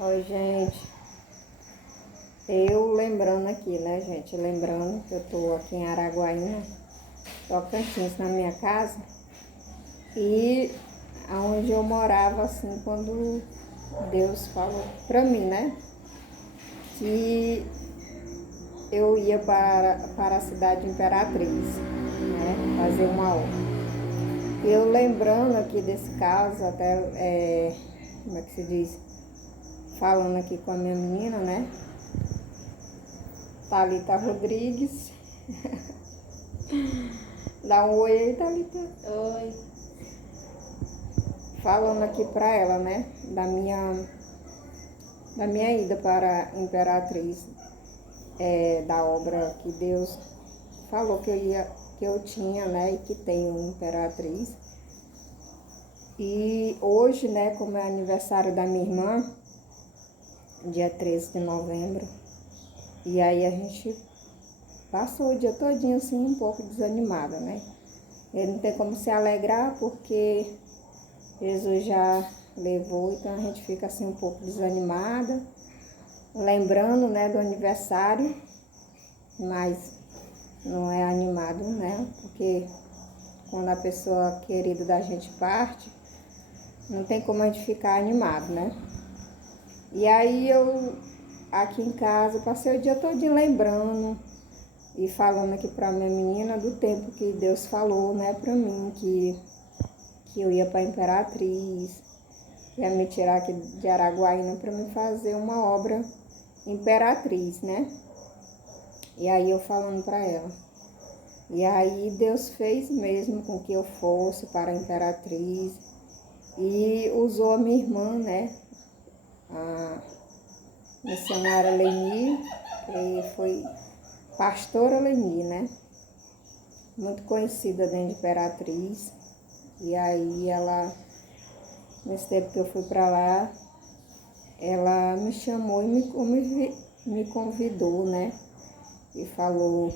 Oi, gente. Eu lembrando aqui, né, gente? Lembrando que eu tô aqui em Araguaína, Tocantins, na minha casa. E aonde eu morava, assim, quando Deus falou pra mim, né? Que eu ia para a cidade de Imperatriz, né? Fazer uma obra. Eu lembrando aqui desse caso, até, como é que se diz? Falando aqui com a minha menina, né? Thalita Rodrigues. Dá um oi aí, Thalita. Oi. Falando aqui pra ela, né? Da minha ida para Imperatriz, da obra que Deus falou que eu tinha, né? E que tenho em Imperatriz. E hoje, né, como é aniversário da minha irmã, dia 13 de novembro, e aí a gente passou o dia todinho assim um pouco desanimada, né? Ele não tem como se alegrar porque Jesus já levou, então a gente fica assim um pouco desanimada, lembrando, né, do aniversário, mas não é animado, né? Porque quando a pessoa querida da gente parte, não tem como a gente ficar animado, né? E aí eu, aqui em casa, passei o dia todinho lembrando e falando aqui pra minha menina do tempo que Deus falou, né, pra mim, que eu ia pra Imperatriz, ia me tirar aqui de Araguaína para me fazer uma obra Imperatriz, né? E aí eu falando para ela. E aí Deus fez mesmo com que eu fosse para a Imperatriz e usou a minha irmã, né? A missionária Leni, que foi pastora Leni, né? Muito conhecida dentro de Imperatriz. E aí ela, nesse tempo que eu fui para lá, ela me chamou e me convidou, né? E falou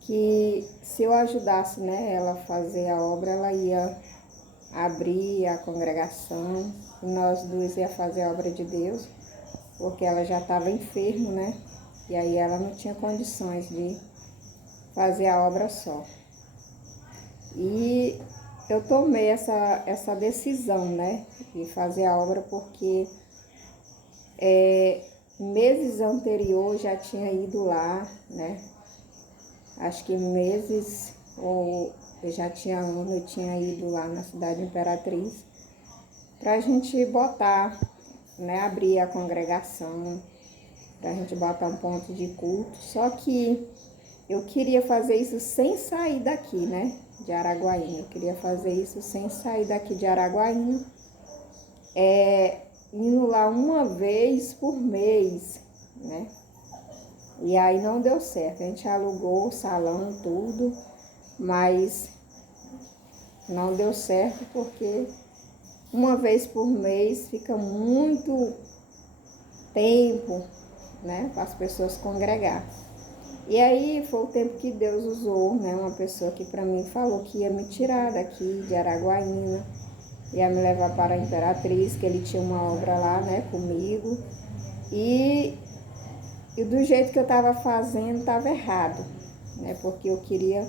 que se eu ajudasse, né, ela a fazer a obra, ela ia abrir a congregação e nós duas ia fazer a obra de Deus, porque ela já estava enferma, né? E aí ela não tinha condições de fazer a obra só. E eu tomei essa decisão, né, de fazer a obra porque meses anterior já tinha ido lá, né? Acho que meses ou eu já tinha ano, eu tinha ido lá na cidade Imperatriz para a gente botar, né? Abrir a congregação, para a gente botar um ponto de culto. Só que eu queria fazer isso sem sair daqui, né? De Araguaína. Eu queria fazer isso sem sair daqui de Araguaína. Indo lá uma vez por mês, né? E aí não deu certo. A gente alugou o salão, tudo, mas não deu certo porque uma vez por mês fica muito tempo, né, para as pessoas congregar. E aí foi o tempo que Deus usou, né, uma pessoa que para mim falou que ia me tirar daqui de Araguaína, ia me levar para a Imperatriz, que ele tinha uma obra lá, né, comigo. E do jeito que eu estava fazendo, estava errado, né? Porque eu queria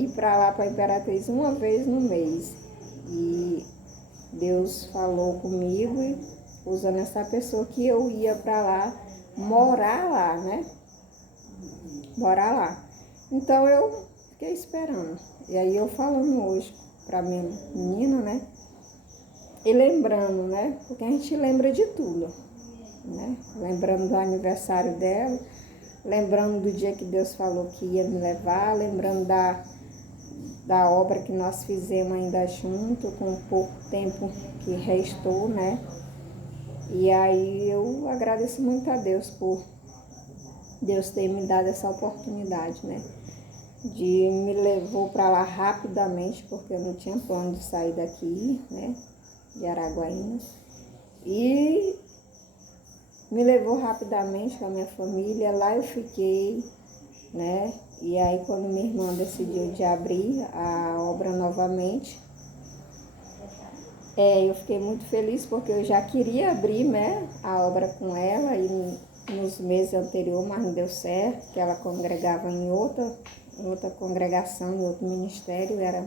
ir para lá, para a Imperatriz, uma vez no mês. E Deus falou comigo, e usando essa pessoa, que eu ia para lá, morar lá, né? Morar lá. Então eu fiquei esperando. E aí eu falando hoje para minha menina, né? E lembrando, né? Porque a gente lembra de tudo, né? Lembrando do aniversário dela, lembrando do dia que Deus falou que ia me levar, lembrando da obra que nós fizemos ainda junto, com o pouco tempo que restou, né? E aí eu agradeço muito a Deus por Deus ter me dado essa oportunidade, né? De me levou para lá rapidamente, porque eu não tinha plano de sair daqui, né? De Araguaína. E me levou rapidamente com a minha família, lá eu fiquei, né? E aí quando minha irmã decidiu de abrir a obra novamente, Eu fiquei muito feliz porque eu já queria abrir, né, a obra com ela e nos meses anteriores, mas não deu certo, que ela congregava em outra congregação, em outro ministério, era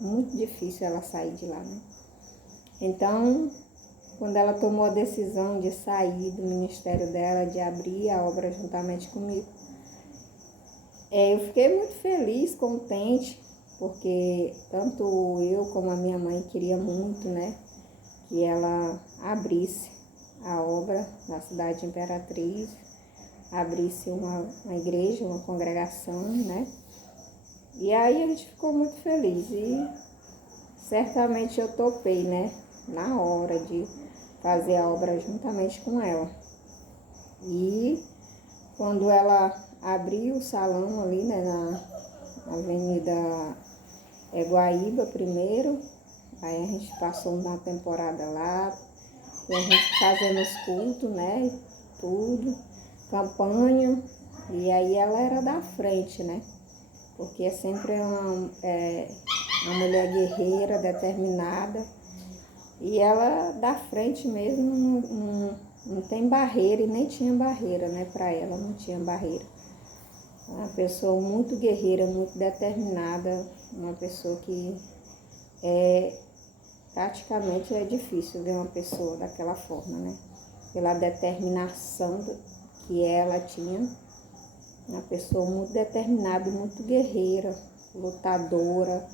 muito difícil ela sair de lá, né? Então, quando ela tomou a decisão de sair do ministério dela, de abrir a obra juntamente comigo, eu fiquei muito feliz, contente, porque tanto eu como a minha mãe queria muito, né, que ela abrisse a obra na cidade de Imperatriz, abrisse uma igreja, uma congregação, né? E aí a gente ficou muito feliz e certamente eu topei, né, na hora de fazer a obra juntamente com ela. E quando ela abriu o salão ali, né, na Avenida Guaíba primeiro, aí a gente passou uma temporada lá, e a gente fazendo os cultos, né, tudo, campanha, e aí ela era da frente, né, porque é sempre uma mulher guerreira, determinada, e ela da frente mesmo não tem barreira, e nem tinha barreira, né, para ela, não tinha barreira. Uma pessoa muito guerreira, muito determinada, uma pessoa que praticamente é difícil ver uma pessoa daquela forma, né? Pela determinação que ela tinha, uma pessoa muito determinada, muito guerreira, lutadora,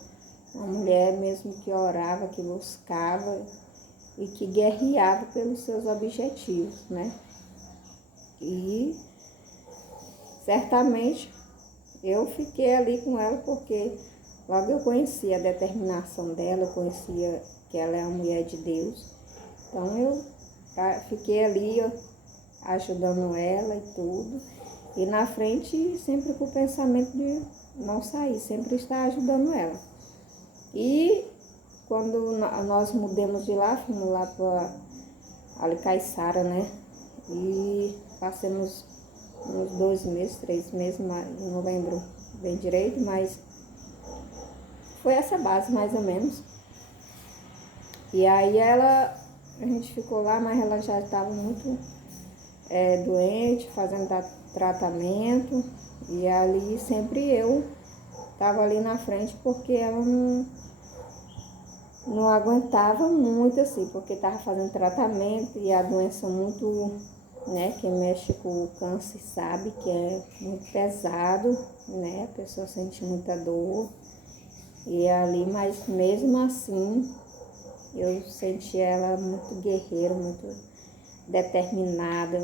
uma mulher mesmo que orava, que buscava e que guerreava pelos seus objetivos, né? E certamente eu fiquei ali com ela porque logo eu conhecia a determinação dela, eu conhecia que ela é uma mulher de Deus. Então eu fiquei ali ajudando ela e tudo. E na frente sempre com o pensamento de não sair, sempre estar ajudando ela. E quando nós mudamos de lá, fomos lá para Alicaiçara, né? E passamos uns 2 meses, 3 meses, não lembro bem direito, mas foi essa base mais ou menos. E aí a gente ficou lá, mas ela já estava muito doente, fazendo tratamento. E ali sempre eu estava ali na frente porque ela não aguentava muito assim, porque estava fazendo tratamento e a doença muito, né, quem mexe com o câncer sabe que é muito pesado, né, a pessoa sente muita dor. E ali, mas mesmo assim, eu senti ela muito guerreira, muito determinada,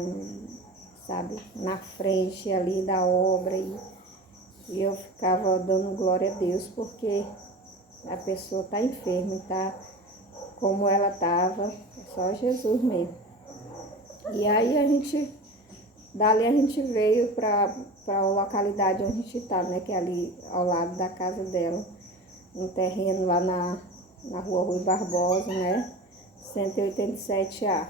sabe, na frente ali da obra. E eu ficava dando glória a Deus, porque a pessoa está enferma e está como ela estava, só Jesus mesmo. E aí dali a gente veio para a localidade onde a gente está, né, que é ali ao lado da casa dela, um terreno lá na rua Rui Barbosa, né, 187A.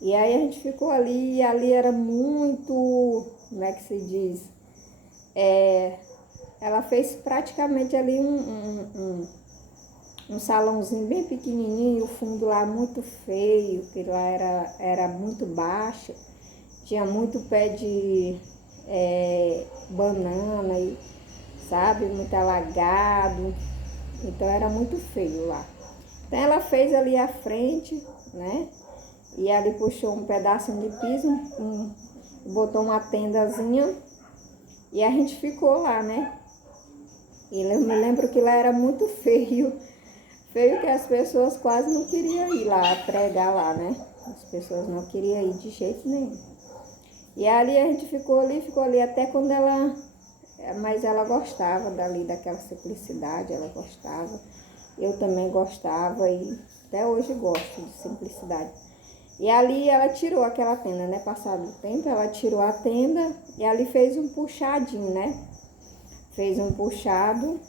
E aí a gente ficou ali, e ali era muito, como é que se diz? Ela fez praticamente ali um salãozinho bem pequenininho, e o fundo lá muito feio, que lá era muito baixo, tinha muito pé de banana, e, sabe, muito alagado, então era muito feio lá. Então ela fez ali a frente, né, e ali puxou um pedacinho de piso, botou uma tendazinha, e a gente ficou lá, né. E eu me lembro que lá era muito feio que as pessoas quase não queriam ir lá pregar lá, né? As pessoas não queriam ir de jeito nenhum. E ali a gente ficou ali até quando mas ela gostava daquela simplicidade, ela gostava. Eu também gostava e até hoje gosto de simplicidade. E ali ela tirou aquela tenda, né? Passado o tempo, ela tirou a tenda e ali fez um puxadinho, né? Fez um puxado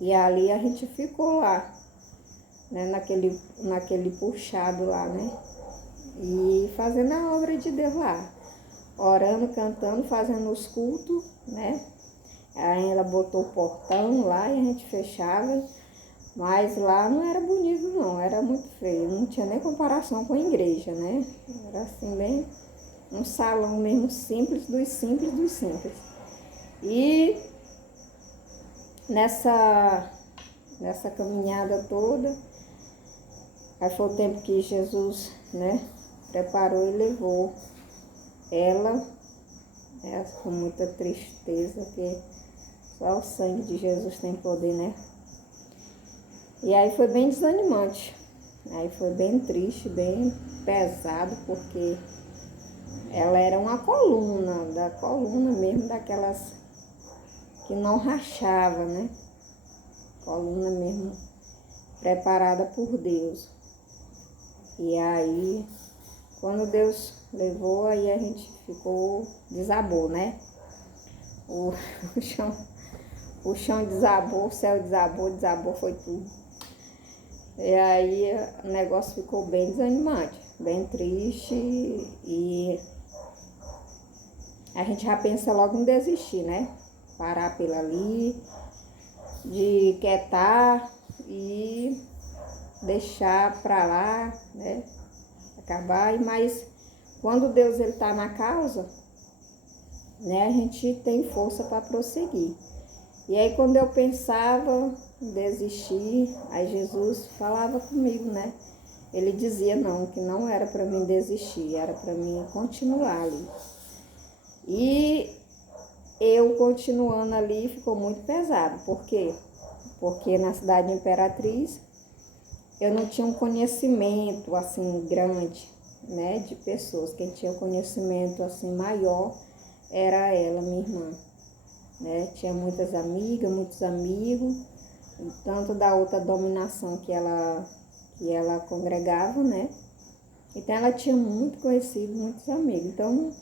e ali a gente ficou lá, né? Naquele puxado lá, né? E fazendo a obra de Deus lá. Orando, cantando, fazendo os cultos, né? Aí ela botou o portão lá e a gente fechava. Mas lá não era bonito não, era muito feio, não tinha nem comparação com a igreja, né? Era assim bem um salão mesmo simples dos simples dos simples. E nessa caminhada toda, aí foi o tempo que Jesus, né, preparou e levou ela, com muita tristeza, porque só o sangue de Jesus tem poder, né? E aí foi bem desanimante, aí foi bem triste, bem pesado, porque ela era uma coluna, da coluna mesmo, daquelas que não rachava, né? Coluna mesmo, preparada por Deus. E aí, quando Deus levou, aí a gente desabou, né? O, o chão desabou, o céu desabou, foi tudo. E aí o negócio ficou bem desanimante, bem triste e a gente já pensa logo em desistir, né? Parar pelo ali, de quietar e deixar pra lá, né? Acabar, mas quando Deus ele tá na causa, né? A gente tem força para prosseguir. E aí quando eu pensava em desistir, aí Jesus falava comigo, né? Ele dizia não, que não era para mim desistir, era para mim continuar ali. E eu continuando ali ficou muito pesado. Por quê? Porque na cidade de Imperatriz eu não tinha um conhecimento assim grande, né, de pessoas. Quem tinha conhecimento assim maior era ela, minha irmã, né? Tinha muitas amigas, muitos amigos, tanto da outra dominação que ela congregava, né? Então ela tinha muito conhecido, muitos amigos. Então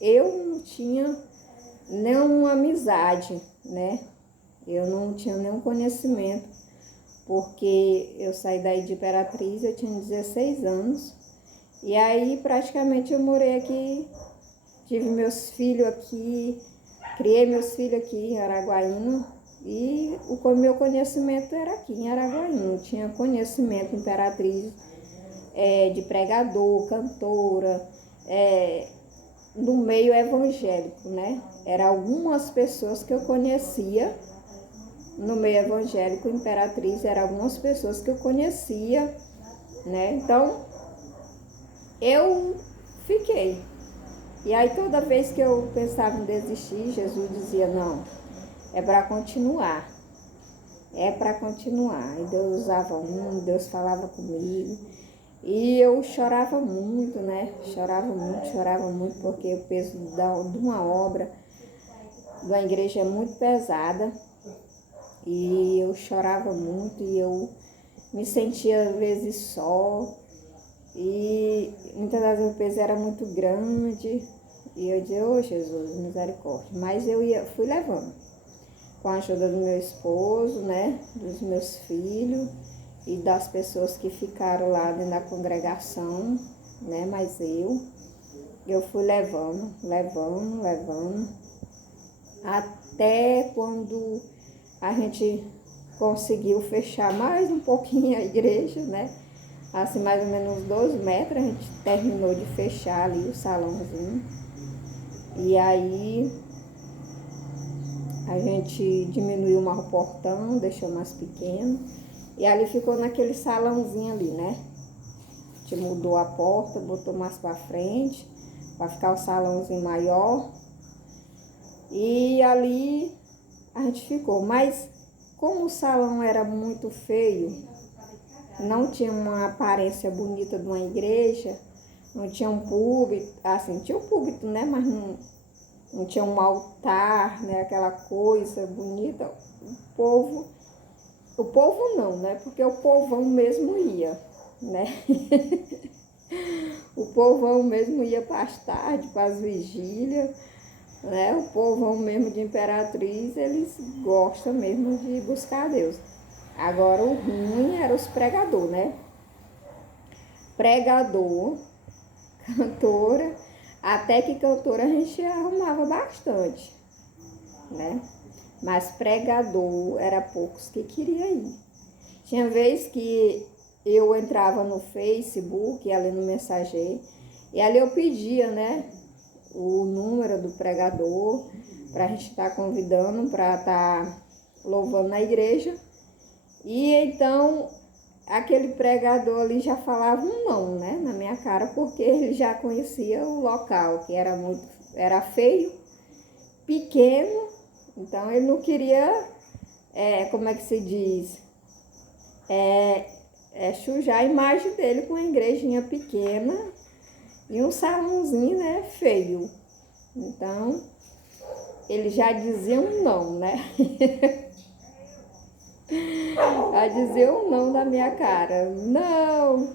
eu não tinha nenhuma amizade, né? Eu não tinha nenhum conhecimento, porque eu saí daí de Imperatriz, eu tinha 16 anos, e aí praticamente eu morei aqui, tive meus filhos aqui, criei meus filhos aqui em Araguaína, e o meu conhecimento era aqui em Araguaína, eu tinha conhecimento em Imperatriz, de pregador, cantora, no meio evangélico, né? Eram algumas pessoas que eu conhecia no meio evangélico, Imperatriz, eram algumas pessoas que eu conhecia, né? Então, eu fiquei. E aí, toda vez que eu pensava em desistir, Jesus dizia, não, é para continuar. É para continuar. E Deus usava Deus falava comigo. E eu chorava muito, né? Chorava muito, porque o peso de uma obra, de uma igreja é muito pesada. E eu chorava muito e eu me sentia às vezes só. E muitas das vezes o peso era muito grande. E eu dizia, ô Jesus, misericórdia. Mas fui levando. Com a ajuda do meu esposo, né? Dos meus filhos e das pessoas que ficaram lá dentro da congregação, né? Mas eu fui levando, até quando a gente conseguiu fechar mais um pouquinho a igreja, né? Assim, mais ou menos 2 metros, a gente terminou de fechar ali o salãozinho. E aí a gente diminuiu mais o portão, deixou mais pequeno. E ali ficou naquele salãozinho ali, né? A gente mudou a porta, botou mais pra frente, pra ficar o salãozinho maior. E ali a gente ficou. Mas como o salão era muito feio, não tinha uma aparência bonita de uma igreja, não tinha um púlpito, assim, tinha um púlpito, né? Mas não tinha um altar, né? Aquela coisa bonita. O povo não, né? Porque o povão mesmo ia, né? O povão mesmo ia para as tardes, para as vigílias, né? O povão mesmo de Imperatriz, eles gostam mesmo de buscar a Deus. Agora o ruim era os pregadores, né? Pregador, cantora, até que cantora a gente arrumava bastante, né? Mas pregador era poucos que queriam ir. Tinha vez que eu entrava no Facebook, ali no Mensageiro, e ali eu pedia, né, o número do pregador, para a gente estar convidando, para estar louvando na igreja. E então, aquele pregador ali já falava um não, né, na minha cara, porque ele já conhecia o local, que era feio, pequeno, então ele não queria, como é que se diz, sujar a imagem dele com uma igrejinha pequena e um salãozinho, né, feio. Então, ele já dizia um não, né? Já dizia um não na minha cara, não.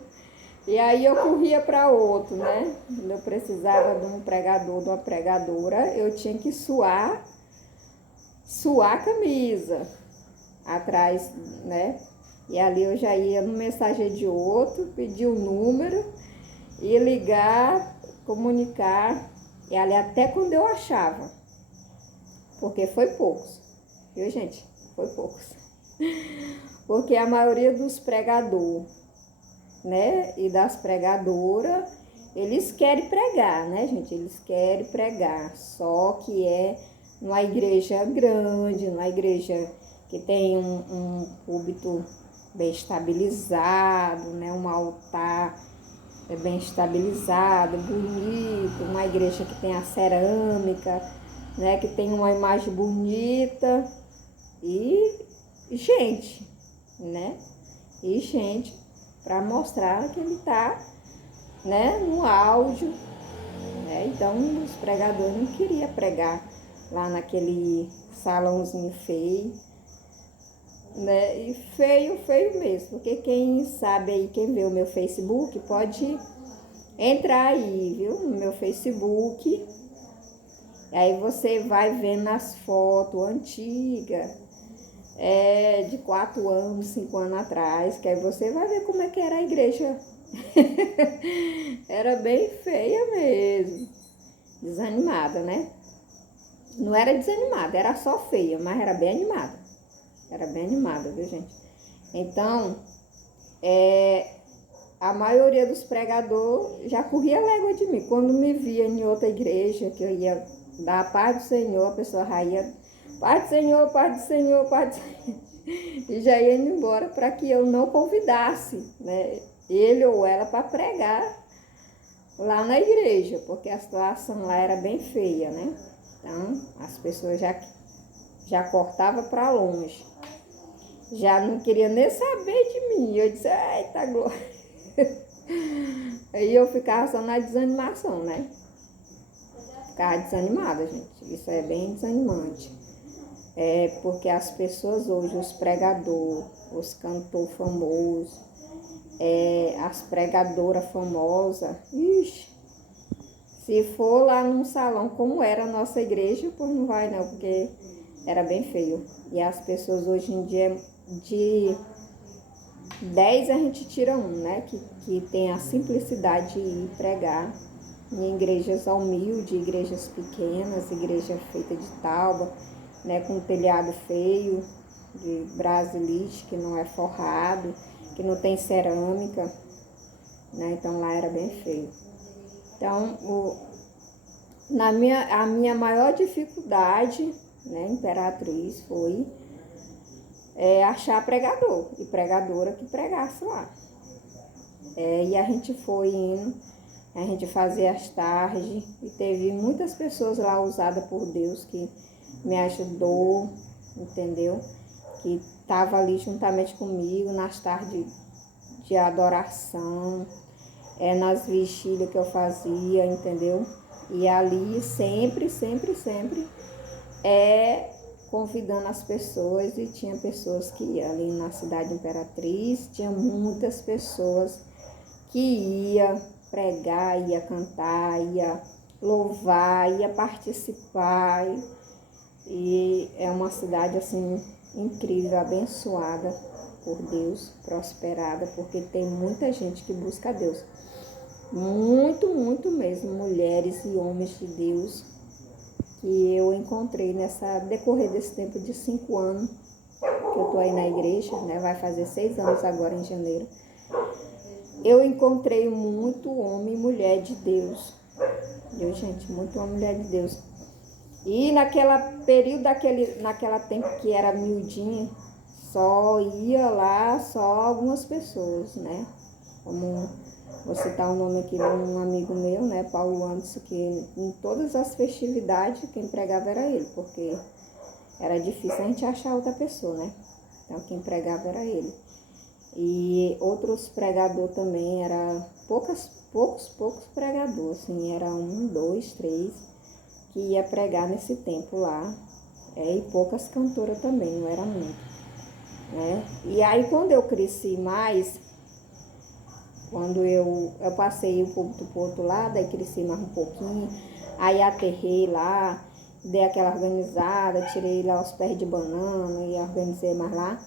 E aí eu corria para outro, né? Quando eu precisava de um pregador, de uma pregadora, eu tinha que suar a camisa atrás, né? E ali eu já ia no mensageiro de outro, pedir o número e ligar, comunicar. E ali até quando eu achava, porque foi poucos, viu, gente? Foi poucos. Porque a maioria dos pregadores, né, e das pregadoras, eles querem pregar, né, gente? Eles querem pregar, só que é numa igreja grande, numa igreja que tem um púlpito bem estabilizado, né, um altar bem estabilizado, bonito, uma igreja que tem a cerâmica, né, que tem uma imagem bonita e gente, né? E gente para mostrar que ele tá, né, no áudio, né? Então os pregadores não queriam pregar lá naquele salãozinho feio, né? E feio, feio mesmo, porque quem sabe aí, quem vê o meu Facebook, pode entrar aí, viu? No meu Facebook. Aí você vai vendo as fotos antigas, de 4 anos, 5 anos atrás, que aí você vai ver como é que era a igreja. Era bem feia mesmo. Desanimada, né? Não era desanimada, era só feia, mas era bem animada. Era bem animada, viu, gente? Então, a maioria dos pregadores já corria légua de mim. Quando me via em outra igreja, que eu ia dar a paz do Senhor, a pessoa já ia, paz do Senhor, paz do Senhor, paz do Senhor. E já ia indo embora para que eu não convidasse, né, ele ou ela para pregar lá na igreja, porque a situação lá era bem feia, né? Então, as pessoas já cortavam para longe. Já não queria nem saber de mim. Eu disse, eita glória. Aí eu ficava só na desanimação, né? Ficava desanimada, gente. Isso é bem desanimante. Porque as pessoas hoje, os pregadores, os cantores famosos, as pregadoras famosas, ixi, se for lá num salão como era a nossa igreja, pois não vai não, porque era bem feio. E as pessoas hoje em dia, de 10 a gente tira um, né? Que tem a simplicidade de ir pregar em igrejas humildes, igrejas pequenas, igreja feita de tábua, né? Com telhado feio, de brasilite, que não é forrado, que não tem cerâmica, né? Então lá era bem feio. Então, a minha maior dificuldade, né, Imperatriz, foi achar pregador e pregadora que pregasse lá. E a gente foi indo, a gente fazia as tardes e teve muitas pessoas lá usadas por Deus que me ajudou, entendeu? Que estava ali juntamente comigo nas tardes de adoração, nas vigílias que eu fazia, entendeu? E ali sempre, sempre, sempre convidando as pessoas, e tinha pessoas que iam ali na cidade Imperatriz, tinha muitas pessoas que ia pregar, ia cantar, ia louvar, ia participar, e é uma cidade assim incrível, abençoada por Deus, prosperada, porque tem muita gente que busca a Deus, muito, muito mesmo, mulheres e homens de Deus que eu encontrei nessa decorrer desse tempo de 5 anos, que eu tô aí na igreja, né? Vai fazer 6 anos agora em janeiro. Eu encontrei muito homem e mulher de Deus. Viu, gente? Muito homem e mulher de Deus. E naquela período, naquela tempo que era miudinha, só ia lá só algumas pessoas, né? Como vou citar o nome aqui de um amigo meu, né? Paulo Anderson, que em todas as festividades quem pregava era ele, porque era difícil a gente achar outra pessoa, né? Então quem pregava era ele. E outros pregadores também, era poucos pregadores, assim, era 1, 2, 3 que ia pregar nesse tempo lá. E poucas cantoras também, não era muito, né? E aí quando eu cresci mais, quando eu passei o púlpito pro outro lado, aí cresci mais um pouquinho, aí aterrei lá, dei aquela organizada, tirei lá os pés de banana e organizei mais lá.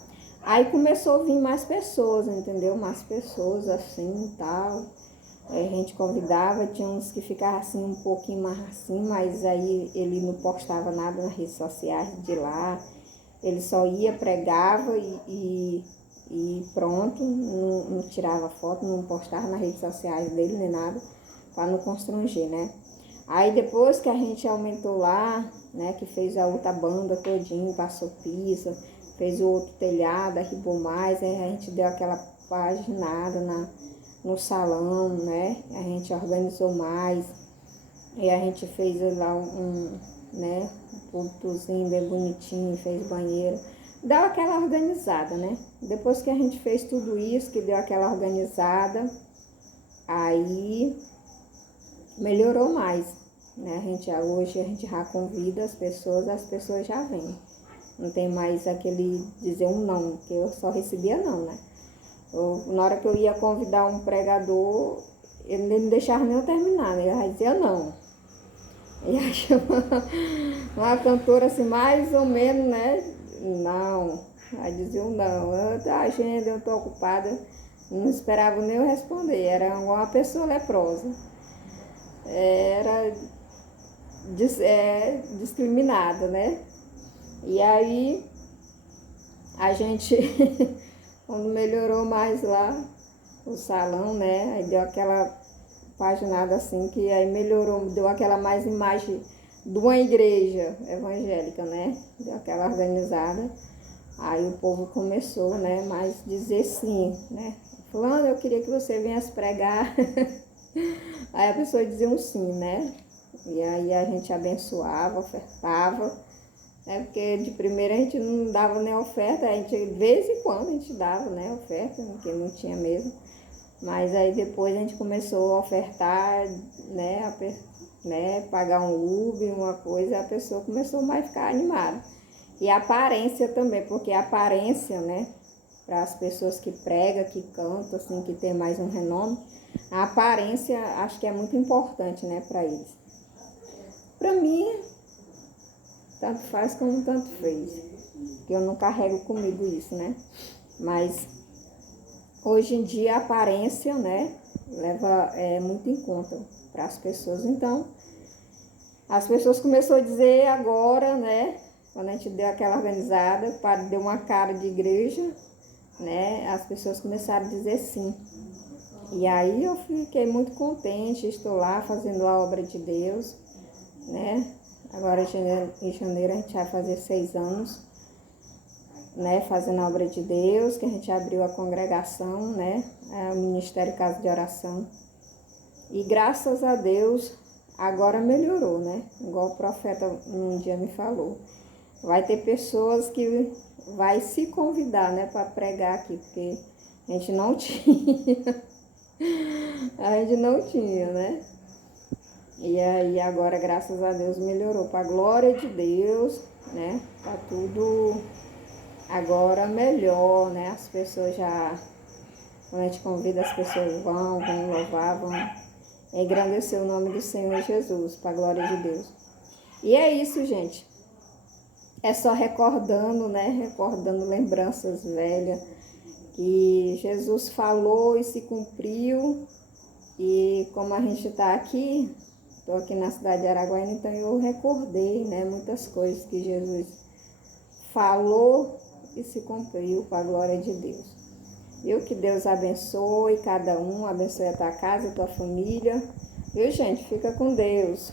Aí começou a vir mais pessoas, entendeu? Mais pessoas assim e tal. Aí a gente convidava, tinha uns que ficavam assim um pouquinho mais assim, mas aí ele não postava nada nas redes sociais de lá. Ele só ia, pregava e pronto, não tirava foto, não postava nas redes sociais dele nem nada, para não constranger, né? Aí depois que a gente aumentou lá, né, que fez a outra banda todinho, passou pisa, fez o outro telhado, arribou mais, aí a gente deu aquela paginada no salão, né? A gente organizou mais, e a gente fez lá né, um púlpitozinho bem bonitinho, fez banheiro. Deu aquela organizada, né? Depois que a gente fez tudo isso, que deu aquela organizada, aí melhorou mais, né? Hoje a gente já convida as pessoas já vêm. Não tem mais aquele dizer um não, que eu só recebia não, né? Na hora que eu ia convidar um pregador, ele não deixava nem eu terminar, né? Eu já dizia não. E aí uma cantora assim, mais ou menos, né? Não. Aí dizia um não. Eu tô agenda, eu tô ocupada. Não esperava nem eu responder. Era uma pessoa leprosa. Era discriminada, né? E aí a gente, quando melhorou mais lá o salão, né? Aí deu aquela paginada assim, que aí melhorou, deu aquela mais imagem de uma igreja evangélica, né? Deu aquela organizada. Aí o povo começou, né? Mas dizer sim, né? Fulano, eu queria que você viesse pregar. Aí a pessoa dizia um sim, né? E aí a gente abençoava, ofertava, né? Porque de primeira a gente não dava nem oferta, a gente, de vez em quando a gente dava, né? Oferta, porque não tinha mesmo. Mas aí depois a gente começou a ofertar, né? Pagar um Uber, uma coisa, a pessoa começou mais a ficar animada. E a aparência também, porque a aparência, né? Para as pessoas que pregam, que cantam, assim, que tem mais um renome, a aparência acho que é muito importante, né, para eles. Para mim, tanto faz como tanto fez, que eu não carrego comigo isso, né? Mas hoje em dia a aparência, né, leva muito em conta para as pessoas. Então, as pessoas começaram a dizer agora, né, quando a gente deu aquela organizada, o padre deu uma cara de igreja, né, as pessoas começaram a dizer sim. E aí eu fiquei muito contente, estou lá fazendo a obra de Deus, né? Agora em janeiro a gente vai fazer 6 anos, né? Fazendo a obra de Deus, que a gente abriu a congregação, né? O Ministério Casa de Oração. E graças a Deus, agora melhorou, né? Igual o profeta um dia me falou. Vai ter pessoas que vai se convidar, né? Para pregar aqui, porque a gente não tinha. A gente não tinha, né? E aí agora, graças a Deus, melhorou. Para a glória de Deus, né? Tá tudo agora melhor, né? As pessoas já, quando a gente convida, as pessoas vão louvar, vão engrandecer o nome do Senhor Jesus, para a glória de Deus. E é isso, gente. É só recordando, né? Recordando lembranças velhas que Jesus falou e se cumpriu. E como a gente está aqui, estou aqui na cidade de Araguaína, então eu recordei, né, muitas coisas que Jesus falou e se cumpriu para a glória de Deus. Viu? Que Deus abençoe cada um, abençoe a tua casa, a tua família. Viu, gente? Fica com Deus.